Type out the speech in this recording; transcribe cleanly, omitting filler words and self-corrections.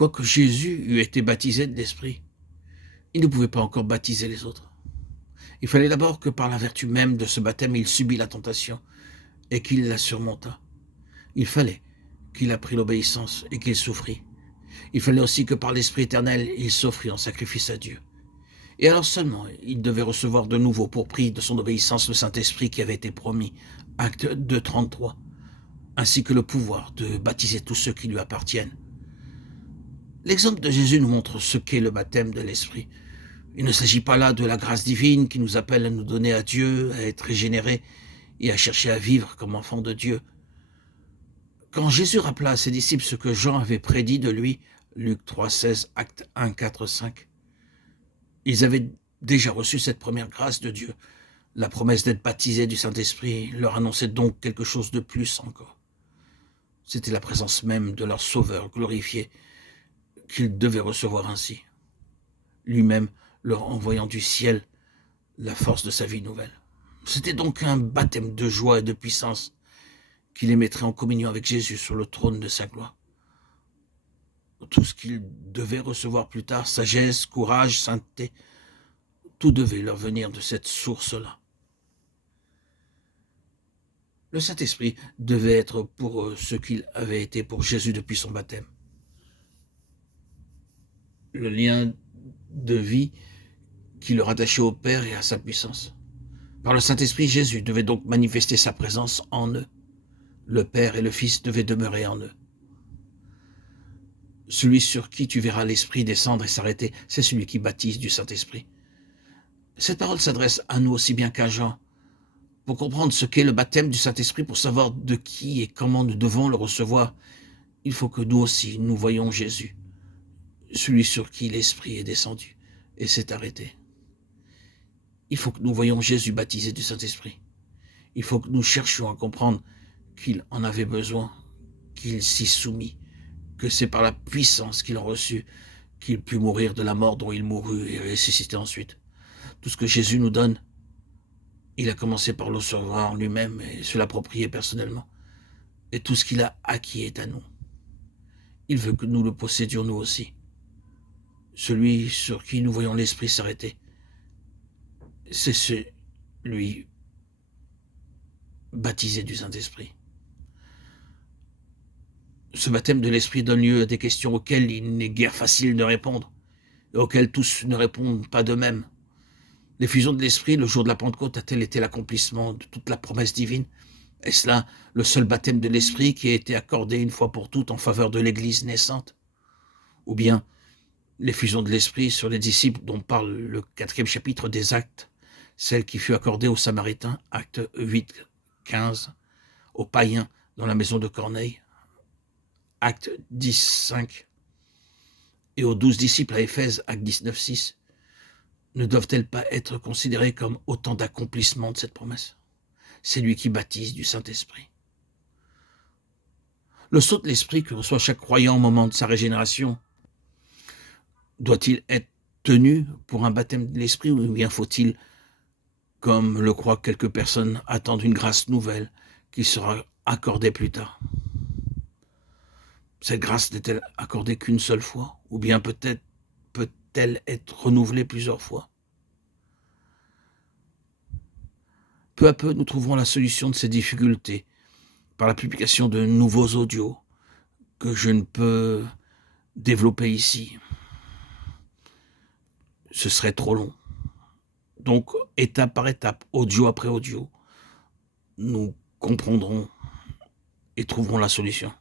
Quoique Jésus eût été baptisé de l'Esprit, il ne pouvait pas encore baptiser les autres. Il fallait d'abord que par la vertu même de ce baptême, il subit la tentation et qu'il la surmonta. Il fallait qu'il apprit l'obéissance et qu'il souffrit. Il fallait aussi que par l'Esprit éternel, il s'offrit en sacrifice à Dieu. Et alors seulement, il devait recevoir de nouveau pour prix de son obéissance le Saint-Esprit qui avait été promis, acte 2:33, ainsi que le pouvoir de baptiser tous ceux qui lui appartiennent. L'exemple de Jésus nous montre ce qu'est le baptême de l'Esprit. Il ne s'agit pas là de la grâce divine qui nous appelle à nous donner à Dieu, à être régénérés et à chercher à vivre comme enfants de Dieu. Quand Jésus rappela à ses disciples ce que Jean avait prédit de lui, Luc 3:16, acte 1, 4, 5, ils avaient déjà reçu cette première grâce de Dieu. La promesse d'être baptisés du Saint-Esprit leur annonçait donc quelque chose de plus encore. C'était la présence même de leur Sauveur glorifié qu'ils devaient recevoir ainsi, lui-même leur envoyant du ciel la force de sa vie nouvelle. C'était donc un baptême de joie et de puissance qui les mettrait en communion avec Jésus sur le trône de sa gloire. Tout ce qu'ils devaient recevoir plus tard, sagesse, courage, sainteté, tout devait leur venir de cette source-là. Le Saint-Esprit devait être pour eux ce qu'il avait été pour Jésus depuis son baptême. Le lien de vie qui le rattachait au Père et à sa puissance. Par le Saint-Esprit, Jésus devait donc manifester sa présence en eux. Le Père et le Fils devaient demeurer en eux. Celui sur qui tu verras l'Esprit descendre et s'arrêter, c'est celui qui baptise du Saint-Esprit. Cette parole s'adresse à nous aussi bien qu'à Jean. Pour comprendre ce qu'est le baptême du Saint-Esprit, pour savoir de qui et comment nous devons le recevoir, il faut que nous aussi, nous voyions Jésus, celui sur qui l'Esprit est descendu et s'est arrêté. Il faut que nous voyions Jésus baptisé du Saint-Esprit. Il faut que nous cherchions à comprendre qu'il en avait besoin, qu'il s'y soumit, que c'est par la puissance qu'il en reçut qu'il put mourir de la mort dont il mourut et ressusciter ensuite. Tout ce que Jésus nous donne, il a commencé par le recevoir lui-même et se l'approprier personnellement. Et tout ce qu'il a acquis est à nous. Il veut que nous le possédions nous aussi. Celui sur qui nous voyons l'Esprit s'arrêter, c'est celui baptisé du Saint-Esprit. Ce baptême de l'Esprit donne lieu à des questions auxquelles il n'est guère facile de répondre, et auxquelles tous ne répondent pas d'eux-mêmes. L'effusion de l'Esprit, le jour de la Pentecôte, a-t-elle été l'accomplissement de toute la promesse divine? Est-ce là le seul baptême de l'Esprit qui a été accordé une fois pour toutes en faveur de l'Église naissante? Ou bien l'effusion de l'Esprit sur les disciples dont parle le 4e chapitre des Actes, celle qui fut accordée aux Samaritains, acte 8, 15, aux païens dans la maison de Corneille, acte 10, 5, et aux 12 disciples à Éphèse, acte 19, 6, ne doivent-elles pas être considérées comme autant d'accomplissements de cette promesse? C'est lui qui baptise du Saint-Esprit. Le sceau de l'Esprit que reçoit chaque croyant au moment de sa régénération, doit-il être tenu pour un baptême de l'Esprit ou bien faut-il, comme le croient quelques personnes, attendre une grâce nouvelle qui sera accordée plus tard? Cette grâce n'est-elle accordée qu'une seule fois ou bien peut-être peut-elle être renouvelée plusieurs fois? Peu à peu, nous trouverons la solution de ces difficultés par la publication de nouveaux audios que je ne peux développer ici. Ce serait trop long. Donc, étape par étape, audio après audio, nous comprendrons et trouverons la solution.